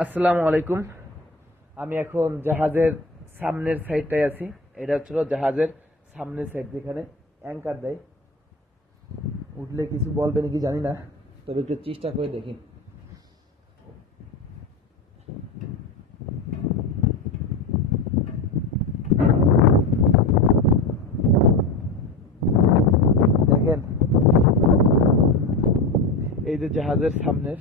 আসসালামু আলাইকুম। আমি এখন জাহাজের সামনের সাইডটায় আছি। এটা হচ্ছিল জাহাজের সামনের সাইড, যেখানে অ্যাঙ্কার দেয়। উঠলে কিছু বলবে নাকি জানি না, তবে একটু চেষ্টা করে দেখি। দেখেন, এই যে জাহাজের সামনের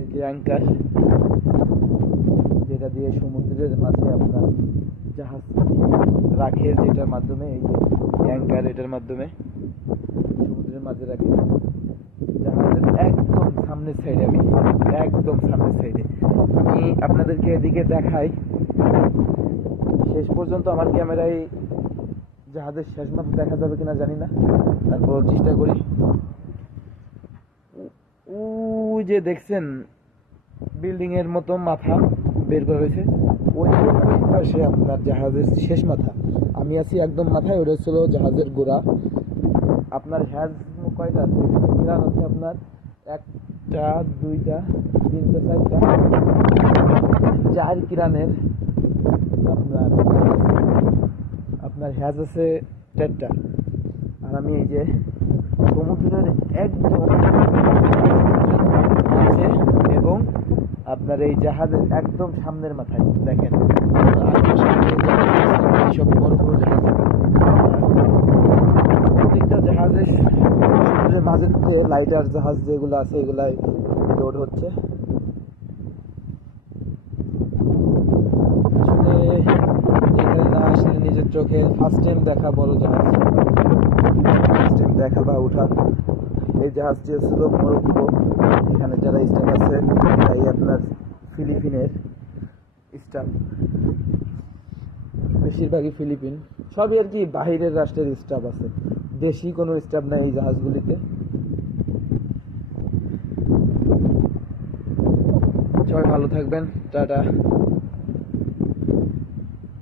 এই যে অ্যাঙ্কার, যেটা দিয়ে সমুদ্রের মাঝে আপনার জাহাজ রাখে, যেটার মাধ্যমে এই যে অ্যাঙ্কার, এটার মাধ্যমে সমুদ্রের মাঝে রাখে। জাহাজের একদম সামনের সাইডে একদম সামনের সাইডে আমি আপনাদেরকে এদিকে দেখাই। শেষ পর্যন্ত আমার ক্যামেরায় জাহাজের শেষ মাথা দেখা যাবে কিনা জানি না, তারপর চেষ্টা করি। ওই যে দেখছেন বিল্ডিং এর মতো মাথা বের করা হয়েছে, ওই পাশে আপনার জাহাজের শেষ মাথা। আমি আছি একদম মাথায়, ওটা ছিল জাহাজের গোড়া। আপনার হ্যাজ কয়টা আছে এখানে? কিরান আছে আপনার একটা, দুইটা, তিনটা, চারটা, চার কিরানের আপনার আপনার হ্যাজ আছে চারটা। আর আমি এই যে সমুদ্রের একদম মাঝে এবং আপনার এই জাহাজের একদম সামনের মাথায় দেখেন সব বড় বড় জাহাজ। প্রত্যেকটা জাহাজের সমুদ্রের মাঝে লাইটার জাহাজ যেগুলো আছে এগুলাই লোড হচ্ছে। আসলে এখানে না আসলে নিজের চোখে ফার্স্ট টাইম দেখা বড় জাহাজ, ফার্স্ট টাইম দেখা বা উঠা। এই জাহাজটি ছিল মরক্কো। এখানে যারা স্টাফ আছে তাই আপনার ফিলিপিনের স্টাফ, বেশিরভাগই ফিলিপিন, সবই আর কি বাহিরের রাষ্ট্রের স্টাফ আছে, দেশি কোনো স্টাফ নাই এই জাহাজগুলিতে। সবাই ভালো থাকবেন, টাটা।